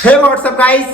हे WhatsApp guys,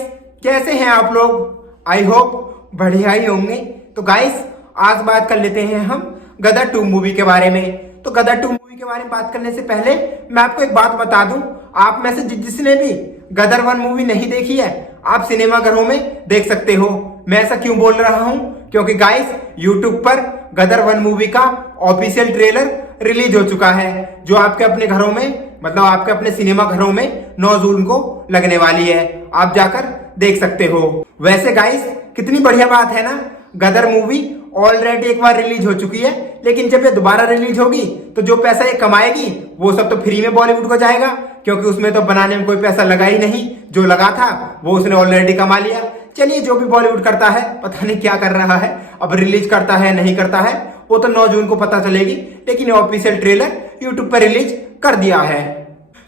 कैसे हैं आप लोग। आई होप बढ़िया ही होंगे। तो गाइस आज बात कर लेते हैं हम गदर 2 मूवी के बारे में। तो गदर 2 मूवी के बारे में बात करने से पहले मैं आपको एक बात बता दूं, आप में से जिसने भी गदर 1 मूवी नहीं देखी है आप सिनेमा घरों में देख सकते हो। मैं ऐसा क्यों बोल रहा हूं, क्योंकि गाइस यूट्यूब पर गदर 1 मूवी का ऑफिशियल ट्रेलर रिलीज हो चुका है, जो आपके अपने घरों में मतलब आपके अपने सिनेमा घरों में 9 जून को लगने वाली है। आप जाकर देख सकते हो। वैसे गाइस कितनी बढ़िया बात है ना, गदर मूवी ऑलरेडी एक बार रिलीज हो चुकी है, लेकिन जब ये दोबारा रिलीज होगी तो जो पैसा ये कमाएगी वो सब तो फ्री में बॉलीवुड को जाएगा, क्योंकि उसमें तो बनाने में कोई पैसा लगा ही नहीं। जो लगा था वो उसने ऑलरेडी कमा लिया। चलिए, जो भी बॉलीवुड करता है पता नहीं क्या कर रहा है, अब रिलीज करता है नहीं करता है वो तो 9 जून को पता चलेगी, लेकिन ऑफिशियल ट्रेलर यूट्यूब पर रिलीज कर दिया है।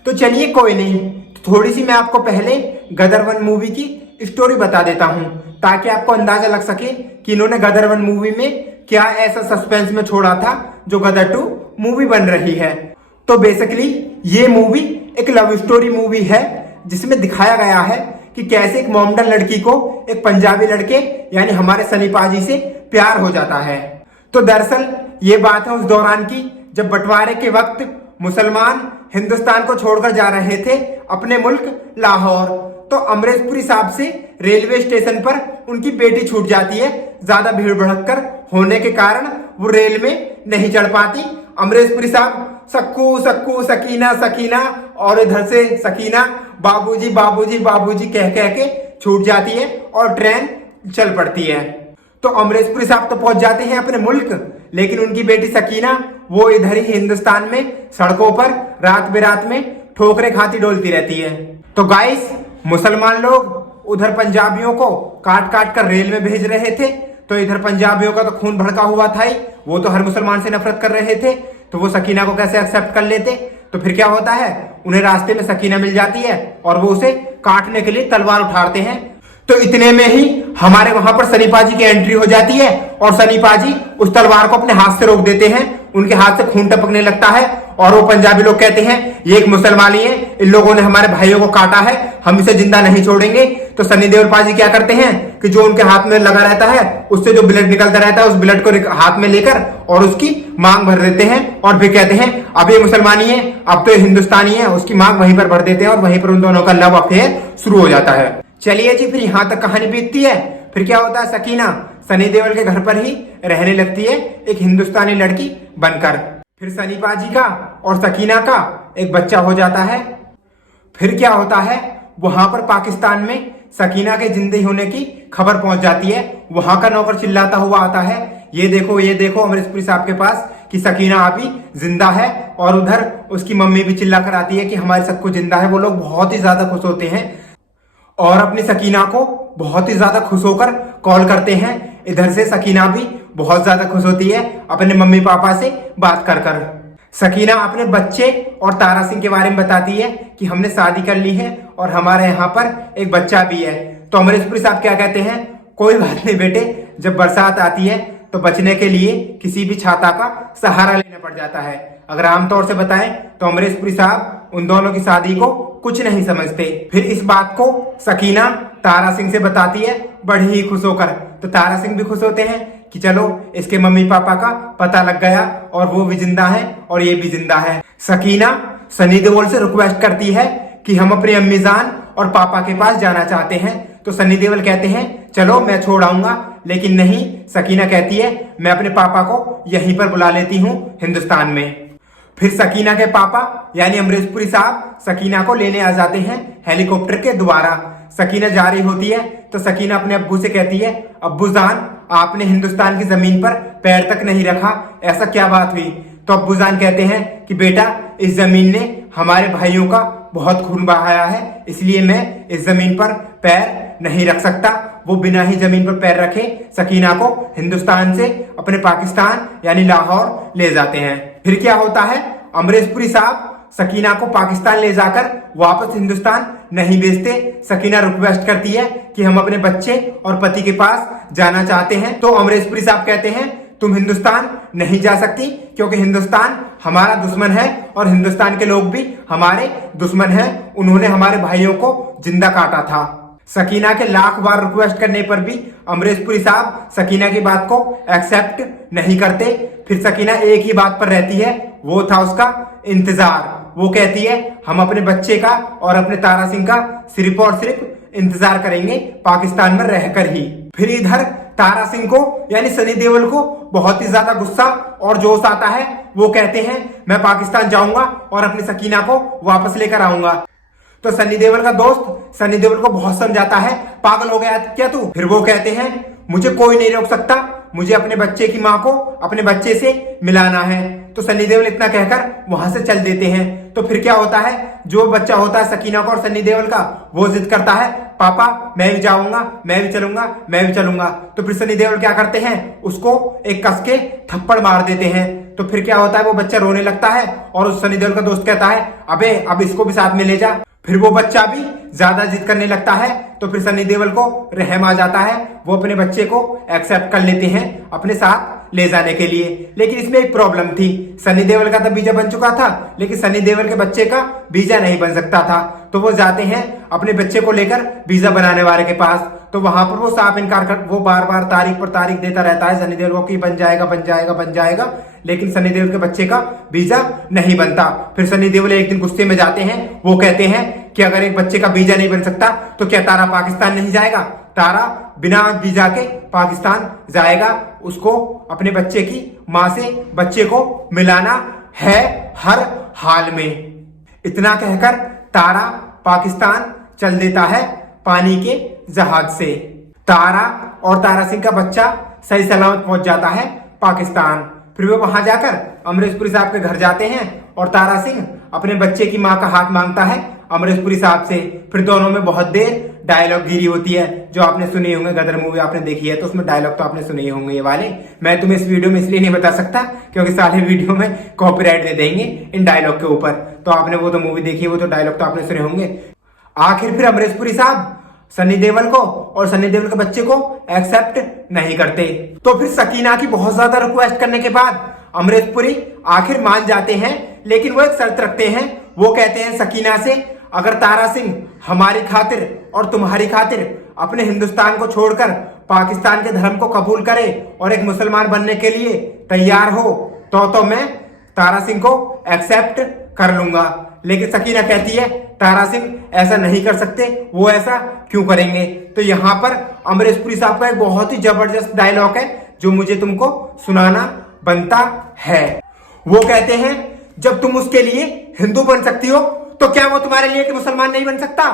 तो चलिए कोई नहीं, थोड़ी सी मैं आपको पहले गदर 1 मूवी की स्टोरी बता देता हूं, ताकि आपको अंदाजा लग सके कि इन्होंने गदर 1 मूवी में क्या ऐसा सस्पेंस में छोड़ा था जो गदर 2 मूवी बन रही है। तो बेसिकली ये मूवी एक लव स्टोरी मूवी है, जिसमें दिखाया गया है कि कैसे एक मोमडन लड़की को एक पंजाबी लड़के यानी हमारे सनी पाजी से प्यार हो जाता है। तो दरअसल ये बात है उस दौरान की, जब बंटवारे के वक्त मुसलमान हिंदुस्तान को छोड़कर जा रहे थे अपने मुल्क लाहौर। तो अमरीशपुरी साहब से रेलवे स्टेशन पर उनकी बेटी छूट जाती है। ज्यादा भीड़ भड़क्कर होने के कारण वो रेल में नहीं चढ़ पाती। अमरीशपुरी साहब सक्कू सक्कू सकीना सकीना, और इधर से सकीना बाबूजी बाबूजी बाबूजी कह कह के छूट जाती है और ट्रेन चल पड़ती है। तो अमरीशपुरी साहब तो पहुंच जाते हैं अपने मुल्क, लेकिन उनकी बेटी सकीना वो इधर ही हिंदुस्तान में सड़कों पर रात बेरात में ठोकरें खाती डोलती रहती है। तो गाइस मुसलमान लोग उधर पंजाबियों को काट काट कर रेल में भेज रहे थे, तो इधर पंजाबियों का तो खून भड़का हुआ था ही, वो तो हर मुसलमान से नफरत कर रहे थे। तो वो सकीना को कैसे एक्सेप्ट कर लेते। तो फिर क्या होता है, उन्हें रास्ते में सकीना मिल जाती है और वो उसे काटने के लिए तलवार उठाते हैं। तो इतने में ही हमारे वहां पर सनी पाजी की एंट्री हो जाती है और सनी पाजी उस तलवार को अपने हाथ से रोक देते हैं। उनके हाथ से खून टपकने लगता है और वो पंजाबी लोग कहते हैं ये एक मुसलमानी है, इन लोगों ने हमारे भाइयों को काटा है, हम इसे जिंदा नहीं छोड़ेंगे। तो सनी देओल पाजी क्या करते हैं कि जो उनके हाथ में लगा रहता है उससे जो ब्लड निकलता रहता है उस ब्लड को हाथ में लेकर और उसकी मांग भर देते हैं और फिर कहते हैं अब ये मुसलमानी है, अब तो ये हिंदुस्तानी है। उसकी मांग वहीं पर भर देते हैं और वहीं पर उन दोनों का लव अफेयर शुरू हो जाता है। चलिए जी, फिर यहां तक कहानी बीतती है। फिर क्या होता है, सकीना सनी देओल के घर पर ही रहने लगती है एक हिंदुस्तानी लड़की बनकर। फिर सनी पाजी का और सकीना का एक बच्चा हो जाता है। फिर क्या होता है, वहां पर पाकिस्तान में सकीना के जिंदगी होने की खबर पहुंच जाती है। वहां का नौकर चिल्लाता हुआ आता है, ये देखो अमरीशपुरी साहब के पास कि सकीना अभी जिंदा है। और उधर उसकी मम्मी भी चिल्ला कर आती है कि हमारे सबको जिंदा है। वो लोग बहुत ही ज्यादा खुश होते हैं और अपनी सकीना को बहुत ही ज्यादा खुश होकर कॉल करते हैं। इधर से सकीना भी बहुत ज्यादा खुश होती है अपने मम्मी पापा से बात कर कर। सकीना अपने बच्चे और तारा सिंह के बारे में बताती है कि हमने शादी कर ली है और हमारे यहाँ पर एक बच्चा भी है। तो अमरीशपुरी साहब क्या कहते हैं, कोई बात नहीं बेटे, जब बरसात आती है तो बचने के लिए किसी भी छाता का सहारा लेना पड़ जाता है। अगर आमतौर से बताएं तो अमरीशपुरी साहब उन दोनों की शादी को कुछ नहीं समझते। फिर इस बात को सकीना तारा सिंह से बताती है बड़ी ही खुश होकर। तो तारा सिंह भी खुश होते हैं कि चलो इसके मम्मी पापा का पता लग गया और वो भी जिंदा है और ये भी जिंदा है। सकीना सनी देओल से रिक्वेस्ट करती है कि हम अपनी अम्मी जान और पापा के पास जाना चाहते हैं। तो सनी देओल कहते हैं चलो मैं छोड़ आऊंगा, लेकिन नहीं, सकीना कहती है मैं अपने पापा को यहीं पर बुला लेती हूँ हिंदुस्तान में। फिर सकीना के पापा यानी अमरीशपुरी साहब सकीना को लेने आ जाते हैं हेलीकॉप्टर के द्वारा। सकीना जा रही होती है तो सकीना अपने अब्बू से कहती है, अब्बू जान आपने हिंदुस्तान की जमीन पर पैर तक नहीं रखा, ऐसा क्या बात हुई। तो अब्बू जान कहते हैं कि बेटा इस जमीन ने हमारे भाइयों का बहुत खून बहाया है, इसलिए मैं इस जमीन पर पैर नहीं रख सकता। वो बिना ही जमीन पर पैर रखे सकीना को हिंदुस्तान से अपने पाकिस्तान यानी लाहौर ले जाते हैं। फिर क्या होता है, अमरीशपुरी साहब सकीना को पाकिस्तान ले जाकर वापस हिंदुस्तान नहीं भेजते। सकीना रिक्वेस्ट करती है कि हम अपने बच्चे और पति के पास जाना चाहते हैं। तो अमरीशपुरी साहब कहते हैं तुम हिंदुस्तान नहीं जा सकती, क्योंकि हिंदुस्तान हमारा दुश्मन है और हिंदुस्तान के लोग भी हमारे दुश्मन हैं। उन्होंने हमारे भाइयों को जिंदा काटा था। सकीना के लाख बार रिक्वेस्ट करने पर भी अमरीश पुरी साहब सकीना की बात को एक्सेप्ट नहीं करते। फिर सकीना एक ही बात पर रहती है, वो था उसका इंतजार। वो कहती है हम अपने बच्चे का और अपने तारा सिंह का सिर्फ और सिर्फ इंतजार करेंगे पाकिस्तान में रहकर ही। फिर इधर तारा सिंह को यानी सनी देओल को बहुत ही ज्यादा गुस्सा और जोश आता है। वो कहते हैं मैं पाकिस्तान जाऊंगा और अपनी सकीना को वापस लेकर आऊंगा। तो सनी देओल का दोस्त सनी देओल को बहुत समझाता है, पागल हो गया क्या तू। फिर वो कहते हैं मुझे कोई नहीं रोक सकता, मुझे अपने बच्चे की माँ को अपने बच्चे से मिलाना है। तो सनी देओल इतना कहकर वहां से चल देते हैं। तो फिर क्या होता है, जो बच्चा होता है सकीना का और सनी देओल का, वो जिद करता है पापा मैं भी जाऊंगा, मैं भी चलूंगा, मैं भी चलूंगा। तो फिर सनी देओल क्या करते हैं, उसको एक कस के थप्पड़ मार देते हैं। तो फिर क्या होता है, वो बच्चा रोने लगता है और उस सनी देओल का दोस्त कहता है अबे अब इसको भी साथ में ले जा। फिर वो बच्चा भी ज्यादा जिद करने लगता है। तो फिर सनी देओल को रहम आ जाता है, वो अपने बच्चे को एक्सेप्ट कर लेते हैं अपने साथ ले जाने के लिए। लेकिन इसमें एक प्रॉब्लम थी, सनी देओल का तो वीजा बन चुका था, लेकिन सनी देओल के बच्चे का वीजा नहीं बन सकता था। तो वो जाते हैं अपने बच्चे को लेकर वीजा बनाने वाले के पास। तो वहां पर वो साफ इनकार कर, वो बार बार तारीख पर तारीख देता रहता है सनी देओल को कि बन जाएगा बन जाएगा बन जाएगा, लेकिन सनी देओल के बच्चे का वीजा नहीं बनता। फिर सनी देओल एक दिन गुस्से में जाते हैं, वो कहते हैं कि अगर एक बच्चे का वीजा नहीं बन सकता तो क्या तारा पाकिस्तान नहीं जाएगा। तारा बिना वीजा के पाकिस्तान जाएगा, उसको अपने बच्चे की माँ से बच्चे को मिलाना है हर हाल में। इतना कहकर तारा पाकिस्तान चल देता है पानी के जहाज से। तारा और तारा सिंह का बच्चा सही सलामत पहुंच जाता है पाकिस्तान। फिर वो वहां जाकर अमरीश पुरी साहब के घर जाते हैं और तारा सिंह अपने बच्चे की माँ का हाथ मांगता है अमरीश पुरी साहब से। फिर दोनों में बहुत देर डायलॉग गिरी होती है, जो आपने सुने होंगे, गदर मूवी आपने देखी है तो उसमें डायलॉग तो आपने सुने होंगे ये वाले। मैं तुम्हें इस वीडियो में इसलिए नहीं बता सकता क्योंकि सारे वीडियो में कॉपीराइट दे देंगे इन डायलॉग के ऊपर। तो आपने वो तो मूवी देखी है, वो तो डायलॉग तो आपने सुने होंगे। आखिर फिर अमरीश पुरी साहब सनी देओल को और सनी देओल के बच्चे को एक्सेप्ट नहीं करते। तो फिर सकीना की बहुत ज्यादा रिक्वेस्ट करने के बाद अमरीश पुरी आखिर मान जाते हैं, लेकिन वो एक शर्त रखते हैं। वो कहते हैं सकीना से अगर तारा सिंह हमारी खातिर और तुम्हारी खातिर अपने हिंदुस्तान को छोड़कर पाकिस्तान के धर्म को कबूल करे और एक मुसलमान बनने के लिए तैयार हो तो मैं तारा सिंह को एक्सेप्ट कर लूंगा। लेकिन सकीना कहती है तारा सिंह ऐसा नहीं कर सकते, वो ऐसा क्यों करेंगे। तो यहाँ पर अमरीश पुरी साहब का एक बहुत ही जबरदस्त डायलॉग है जो मुझे तुमको सुनाना बनता है। वो कहते हैं जब तुम उसके लिए हिंदू बन सकती हो तो क्या वो तुम्हारे लिए एक मुसलमान नहीं बन सकता।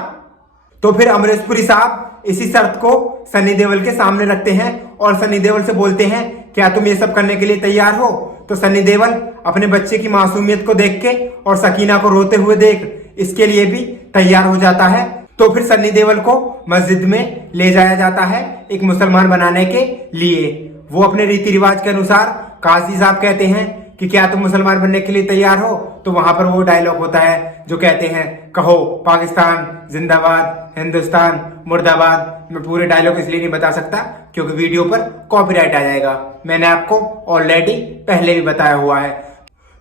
तो फिर अमरीश पुरी साहब इसी शर्त को सनी देओल के सामने रखते हैं और सनी देओल से बोलते हैं क्या तुम ये सब करने के लिए तैयार हो। तो सनी देओल अपने बच्चे की मासूमियत को देख के और सकीना को रोते हुए देख इसके लिए भी तैयार हो जाता है। तो फिर सनी देओल को मस्जिद में ले जाया जाता है एक मुसलमान बनाने के लिए। वो अपने रीति रिवाज के अनुसार काजी साहब कहते हैं कि क्या तुम मुसलमान बनने के लिए तैयार हो। तो वहां पर वो डायलॉग होता है जो कहते हैं कहो पाकिस्तान जिंदाबाद, हिंदुस्तान मुर्दाबाद। मैं पूरे डायलॉग इसलिए नहीं बता सकता क्योंकि वीडियो पर कॉपीराइट आ जाएगा, मैंने आपको ऑलरेडी पहले भी बताया हुआ है।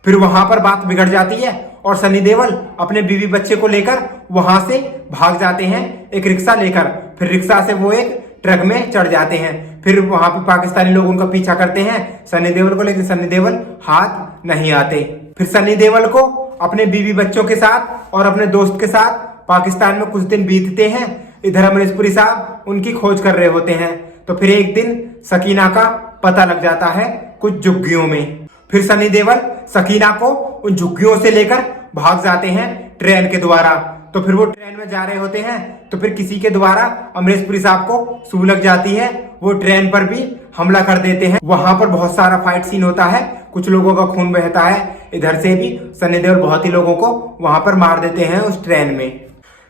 फिर वहां पर बात बिगड़ जाती है और सनी देओल अपने बीवी बच्चे को लेकर वहां से भाग जाते हैं एक रिक्शा लेकर। फिर रिक्शा से वो एक ट्रक में चढ़ जाते हैं। फिर वहां पे पाकिस्तानी लोग उनका पीछा करते हैं सनी देओल को, लेकिन सनी देओल हाथ नहीं आते। फिर सनी देओल को अपने बीवी बच्चों के साथ और अपने दोस्त के साथ पाकिस्तान में कुछ दिन बीतते हैं। इधर अमरीश पुरी साहब उनकी खोज कर रहे होते हैं। तो फिर एक दिन सकीना का पता लग जाता है कुछ झुग्गियों में। फिर सनी देओल सकीना को उन झुग्गियों से लेकर भाग जाते हैं ट्रेन के द्वारा। तो फिर वो ट्रेन में जा रहे होते हैं तो फिर किसी के द्वारा अमरीश पुरी साहब को सूह लग जाती है, वो ट्रेन पर भी हमला कर देते हैं। वहां पर बहुत सारा फाइट सीन होता है, कुछ लोगों का खून बहता है। इधर से भी सनी देओल बहुत ही लोगों को वहां पर मार देते हैं उस ट्रेन में।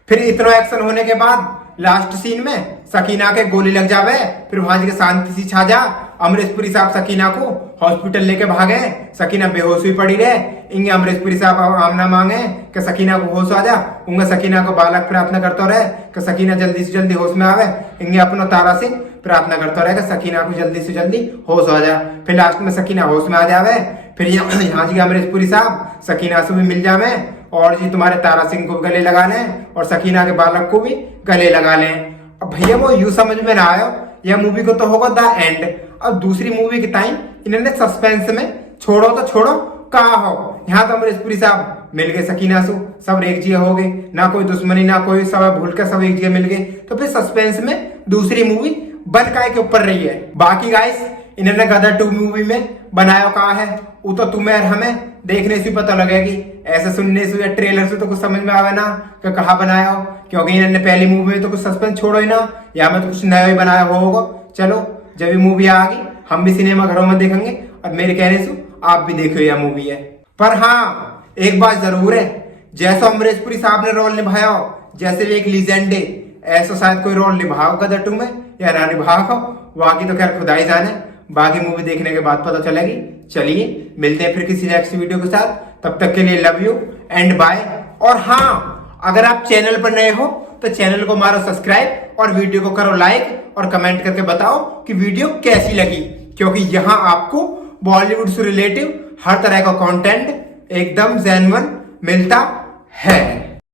फिर इतना एक्शन होने के बाद लास्ट सीन में सकीना के गोली लग जावे। फिर वहां के शांति सी छा जा। अमरीश पुरी साहब सकीना को हॉस्पिटल लेके भागे। सकीना बेहोश हुई पड़ी रहे। इंगे अमरीश पुरी साहब आमना मांगे कि सकीना को होश आ जा। उंगे सकीना को बालक प्रार्थना करते रहे कि सकीना जल्दी से जल्दी होश में आवे। इंगे अपना तारा सिंह प्रार्थना करता रहेगा सकीना को जल्दी से जल्दी होश आ जाए। फिर लास्ट में सकीना होश में आ जावे। फिर यहाँ जी अमरीशपुरी साहब सकीना से भी मिल जावे और जी तुम्हारे तारा सिंह को भी गले लगा लें और सकीना के बालक को भी गले लगा लें। अब भैया वो यूं समझ में ना आयो, यह मूवी को तो होगा द एंड। अब दूसरी मूवी के टाइम इन्होंने सस्पेंस में छोड़ो तो छोड़ो कहा हो। यहाँ तो अमरीशपुरी साहब मिल गए सकीना से, सब एक जगह हो गए, ना कोई दुश्मनी ना कोई, सब भूल कर सब एक जगह मिल गए। तो फिर सस्पेंस में दूसरी मूवी बन काय के ऊपर रही है। बाकी गाइस इन्होंने गदर 2 मूवी में बनाया कहा है वो तो तुम्हें और हमें देखने से पता लगेगी, ऐसे सुनने से या ट्रेलर से तो कुछ समझ में आवे ना कि कहाँ बनाया हो, क्योंकि इन्होंने पहली मूवी में तो कुछ सस्पेंस छोड़ो ही ना, या में तो कुछ नया ही बनाया होगा। चलो जब ये मूवी आ गई हम भी सिनेमा घरों में देखेंगे और मेरे कहने से आप भी देखो यह मूवी है। पर हाँ एक बात जरूर है, जैसा अमरीशपुरी साहब ने रोल निभाया हो, जैसे भी एक लीजेंड है, ऐसा शायद कोई रोल निभाओ गदर 2 में या ना निभाओ, बाकी तो खैर खुदा ही जाने, बाकी मूवी देखने के बाद पता चलेगी। चलिए मिलते हैं फिर किसी नेक्स्ट वीडियो के साथ, तब तक के लिए लव यू एंड बाय। और हाँ अगर आप चैनल पर नए हो तो चैनल को मारो सब्सक्राइब और वीडियो को करो लाइक और कमेंट करके बताओ कि वीडियो कैसी लगी, क्योंकि यहाँ आपको बॉलीवुड से रिलेटिव हर तरह का कंटेंट एकदम जेन्युइन मिलता है।